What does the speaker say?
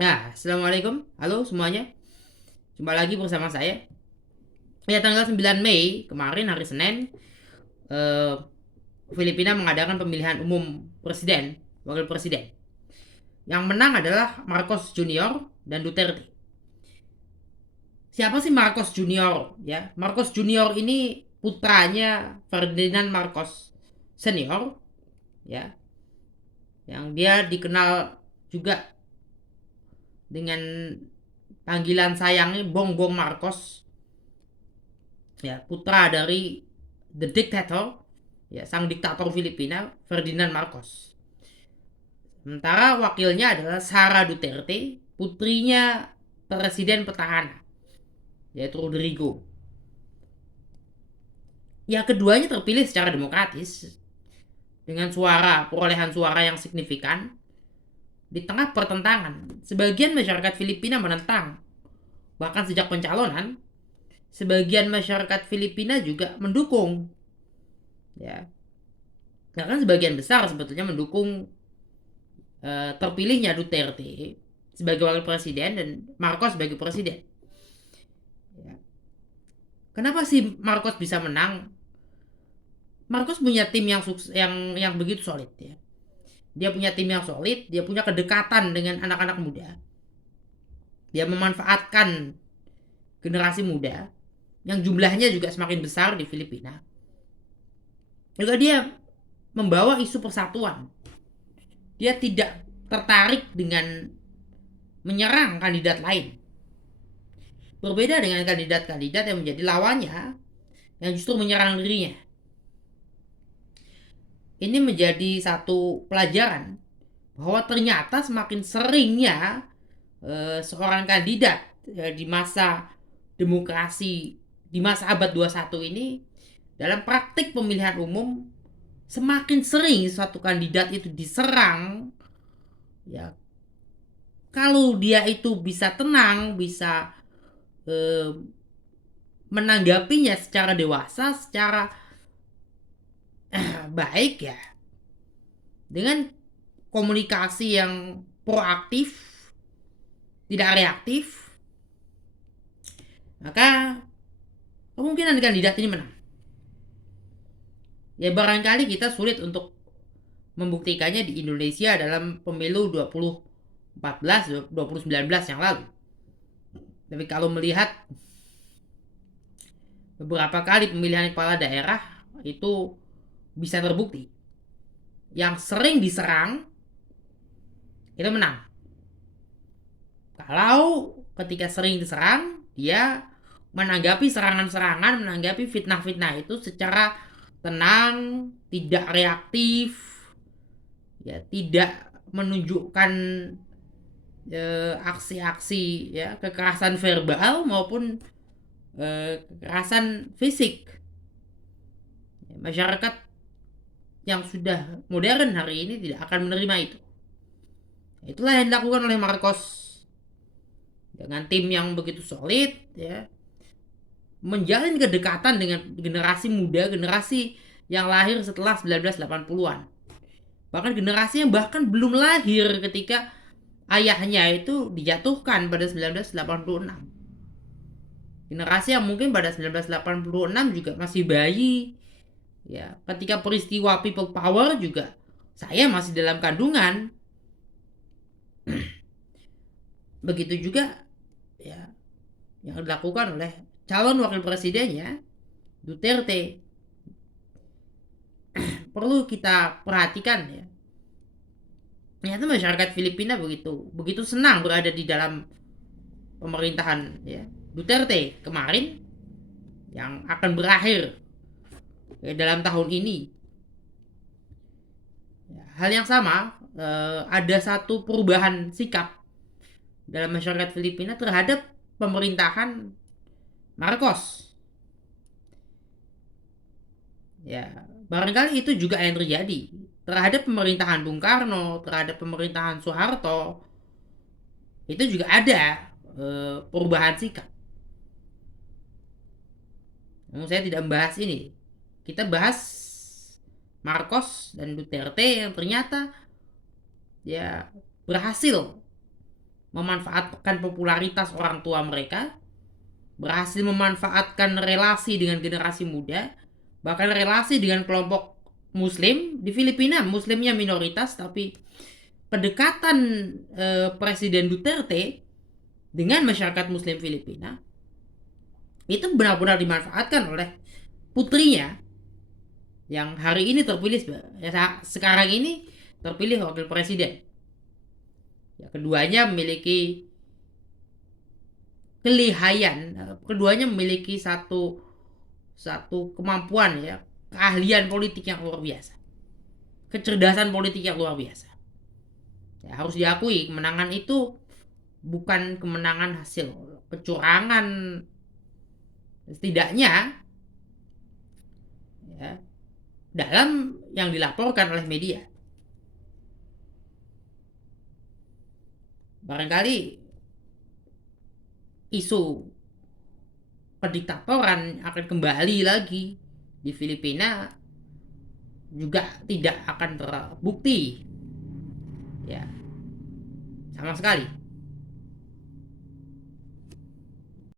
Nah, Assalamualaikum. Halo semuanya. Jumpa lagi bersama saya. Ya, tanggal 9 Mei kemarin hari Senin, eh, Filipina mengadakan pemilihan umum presiden, wakil presiden. Yang menang adalah Marcos Junior dan Duterte. Siapa sih Marcos Junior? Ya, Marcos Junior ini putranya Ferdinand Marcos Senior, ya, yang dia dikenal juga dengan panggilan sayangnya Bongbong Marcos, ya, putra dari the dictator, ya, sang diktator Filipina Ferdinand Marcos. Sementara wakilnya adalah Sara Duterte, putrinya presiden petahana, yaitu Rodrigo. Ya, keduanya terpilih secara demokratis dengan perolehan suara yang signifikan di tengah pertentangan. Sebagian masyarakat Filipina menentang, bahkan sejak pencalonan, sebagian masyarakat Filipina juga mendukung. Ya, bahkan sebagian besar sebetulnya mendukung terpilihnya Duterte sebagai wakil presiden dan Marcos sebagai presiden. Ya. Kenapa sih Marcos bisa menang? Marcos punya tim yang begitu solid, ya. Dia punya tim yang solid, dia punya kedekatan dengan anak-anak muda. Dia memanfaatkan generasi muda yang jumlahnya juga semakin besar di Filipina. Juga dia membawa isu persatuan. Dia tidak tertarik dengan menyerang kandidat lain. Berbeda dengan kandidat-kandidat yang menjadi lawannya, yang justru menyerang dirinya. Ini menjadi satu pelajaran bahwa ternyata semakin seringnya seorang kandidat di masa demokrasi, di masa abad 21 ini, dalam praktik pemilihan umum, semakin sering suatu kandidat itu diserang. Ya, kalau dia itu bisa tenang, bisa eh, menanggapinya secara dewasa, secara baik, ya, dengan komunikasi yang proaktif, tidak reaktif, maka kemungkinan kandidat ini menang. Ya, barangkali kita sulit untuk membuktikannya di Indonesia dalam pemilu 2014, 2019 yang lalu. Tapi kalau melihat beberapa kali pemilihan kepala daerah, itu bisa terbukti. Yang sering diserang itu menang. Kalau ketika sering diserang, dia menanggapi serangan-serangan, menanggapi fitnah-fitnah itu secara tenang, tidak reaktif, ya, tidak menunjukkan aksi-aksi, ya, kekerasan verbal maupun kekerasan fisik. Masyarakat yang sudah modern hari ini tidak akan menerima itu. Itulah yang dilakukan oleh Marcos dengan tim yang begitu solid, ya, menjalin kedekatan dengan generasi muda, generasi yang lahir setelah 1980-an. Bahkan generasi yang bahkan belum lahir ketika ayahnya itu dijatuhkan pada 1986. Generasi yang mungkin pada 1986 juga masih bayi. Ya, ketika peristiwa people power juga saya masih dalam kandungan. Begitu juga, ya, yang dilakukan oleh calon wakil presidennya Duterte. Perlu kita perhatikan, ya. Ternyata masyarakat Filipina begitu begitu senang berada di dalam pemerintahan, ya, Duterte kemarin yang akan berakhir, ya, dalam tahun ini. Ya, hal yang sama, ada satu perubahan sikap dalam masyarakat Filipina terhadap pemerintahan Marcos. Ya, barangkali itu juga yang terjadi terhadap pemerintahan Bung Karno, terhadap pemerintahan Soeharto. Itu juga ada perubahan sikap. Namun saya tidak membahas ini. Kita bahas Marcos dan Duterte yang ternyata, ya, berhasil memanfaatkan popularitas orang tua mereka, berhasil memanfaatkan relasi dengan generasi muda, bahkan relasi dengan kelompok Muslim di Filipina. Muslimnya minoritas, tapi pendekatan Presiden Duterte dengan masyarakat Muslim Filipina itu benar-benar dimanfaatkan oleh putrinya yang hari ini terpilih sekarang ini terpilih wakil presiden. Ya, keduanya memiliki kelihayan, keduanya memiliki satu kemampuan, ya, keahlian politik yang luar biasa, kecerdasan politik yang luar biasa. Ya, harus diakui kemenangan itu bukan kemenangan hasil kecurangan, setidaknya ya, dalam yang dilaporkan oleh media. Barangkali isu pendiktatoran akan kembali lagi di Filipina juga tidak akan terbukti, ya, sama sekali.